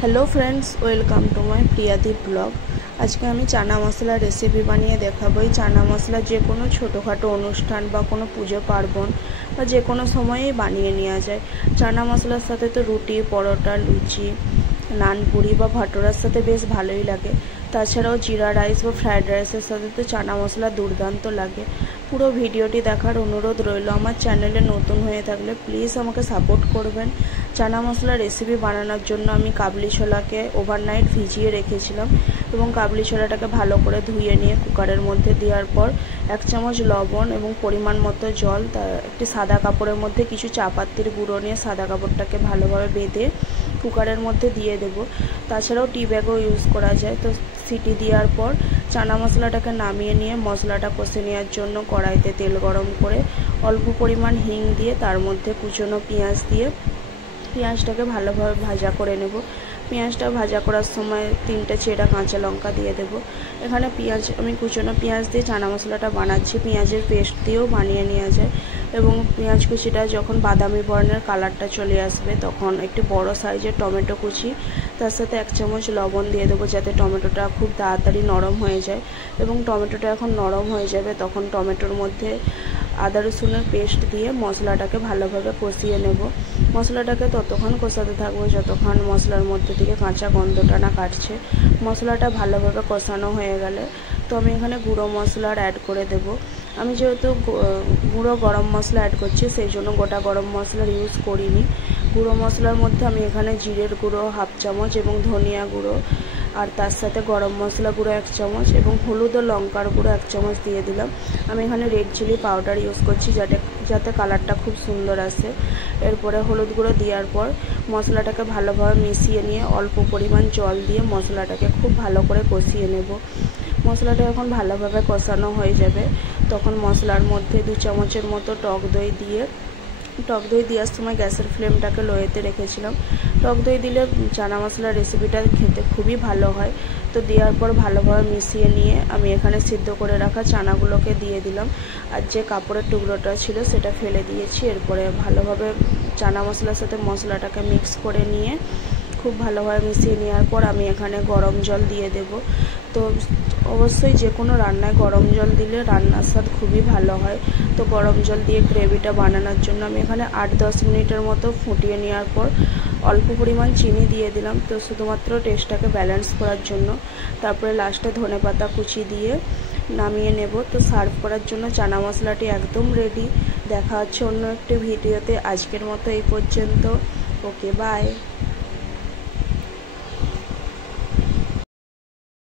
Hello friends, welcome to my Priyadeep blog. आज के आमी चाना मसला रेसिपि बानिए देखाबो। चाना मसला जे कोनो छोटोखाटो अनुष्ठान बा कोनो पुजो पार्बण बा जे कोनो समये बानिए नेওয়া যায়। चाना मसलार साथे तो रुटी, परोटा, लुचि, नान, पुरी बा भटोरार साथे बेश भालोई लागे। ताछाड़ाओ जिरा राइस बा फ्राइड राइसेर साथे तो चाना मसला दुर्दान्त लागे। पुरो भिडियोटी देखार अनुरोध रइल। आमार चैनेले नतून हये थाकले प्लिज आमाके सापोर्ट करबेन। चाना मसला रेसिपि बानानोर जोन्नो आमी काबुली छोलाके ओभारनाइट भिजिए रेखेछिलाम এবং কাবলি ছোলাটাকে ভালো করে ধুয়ে নিয়ে কুকারের মধ্যে দেওয়ার পর 1 চামচ লবণ এবং পরিমাণ মতো জল, একটি সাদা কাপড়ের মধ্যে কিছু চাপাতির গুঁড়ো নিয়ে সাদা কাপড়টাকে ভালোভাবে বেঁধে কুকারের মধ্যে দিয়ে দেব। তাছাড়াও টি ব্যাগও ইউজ করা যায়। তো সিটি দেওয়ার পর চানা মশলাটাকে নামিয়ে নিয়ে মশলাটা কষে নেওয়ার জন্য কড়াইতে তেল গরম করে অল্প পরিমাণ হিং দিয়ে তার মধ্যে কুচনো পেঁয়াজ দিয়ে পেঁয়াজটাকে ভালোভাবে ভাজা করে নেব। পেঁয়াজটা ভাজা করার সময় 3টে চেরা কাঁচা লঙ্কা দিয়ে দেব। এখানে পেঁয়াজ আমি কুচনো পেঁয়াজ দিয়ে চানা মশলাটা বানাচ্ছি, পেঁয়াজের পেস্ট দিয়েও বানিয়ে নেওয়া যায়। এবং পেঁয়াজ কুচিটা যখন বাদামি বর্ণের কালারটা চলে আসবে তখন একটি বড় সাইজের টমেটো কুচি, তার সাথে 1 চামচ লবণ দিয়ে দেবো যাতে টমেটোটা খুব তাড়াতাড়ি নরম হয়ে যায়। এবং টমেটোটা এখন নরম হয়ে যাবে তখন টমেটোর মধ্যে আদা রসুনের পেস্ট দিয়ে মশলাটাকে ভালোভাবে কষিয়ে নেব। মশলাটাকে ততক্ষণ কষাতে থাকবো যতক্ষণ মশলার মধ্যে থেকে কাঁচা গন্ধটা না কাটছে। মশলাটা ভালোভাবে কষানো হয়ে গেলে তো আমি এখানে গুঁড়ো মশলা অ্যাড করে দেব। আমি যেহেতু গুঁড়ো গরম মশলা অ্যাড করছি সেই জন্য গোটা গরম মশলার ইউজ করিনি। গুঁড়ো মশলার মধ্যে আমি এখানে জিরের গুঁড়ো 1/2 চামচ এবং ধনিয়া গুঁড়ো আর তার সাথে গরম মশলা গুঁড়ো 1 চামচ এবং হলুদ ও লঙ্কার গুঁড়ো 1 চামচ দিয়ে দিলাম। আমি এখানে রেড চিলি পাউডার ইউজ করছি যাতে কালারটা খুব সুন্দর আসে। এরপরে হলুদ গুঁড়ো দেওয়ার পর মশলাটাকে ভালোভাবে মিশিয়ে নিয়ে অল্প পরিমাণ জল দিয়ে মশলাটাকে খুব ভালো করে কষিয়ে নেব। মশলাটা যখন ভালোভাবে কষানো হয়ে যাবে তখন মশলার মধ্যে 2 চামচের মতো টক দই দেওয়ার সময় গ্যাসের ফ্লেমটাকে লোয়েতে রেখেছিলাম। টক দই দিলে চানা মশলার রেসিপিটা খেতে খুবই ভালো হয়। তো দেওয়ার পর ভালোভাবে মিশিয়ে নিয়ে আমি এখানে সিদ্ধ করে রাখা চানাগুলোকে দিয়ে দিলাম আর যে কাপড়ের টুকরোটা ছিল সেটা ফেলে দিয়েছি। এরপরে ভালোভাবে চানা মশলার সাথে মশলাটাকে মিক্স করে নিয়ে খুব ভালোভাবে মিশিয়ে নেওয়ার পর আমি এখানে গরম জল দিয়ে দেব। তো অবশ্যই যে কোনো রান্নায় গরম জল দিলে রান্নার স্বাদ খুবই ভালো হয়। তো গরম জল দিয়ে গ্রেভিটা বানানোর জন্য আমি এখানে 8-10 মিনিটের মতো ফুটিয়ে নেওয়ার পর অল্প পরিমাণ চিনি দিয়ে দিলাম, তো শুধুমাত্র টেস্টটাকে ব্যালেন্স করার জন্য। তারপরে লাস্টে ধনেপাতা কুচি দিয়ে নামিয়ে নেব। তো সার্ভ করার জন্য চানা মশলাটি একদম রেডি। দেখা হচ্ছে অন্য একটি ভিডিওতে। আজকের মতো এই পর্যন্ত। ওকে, বাই।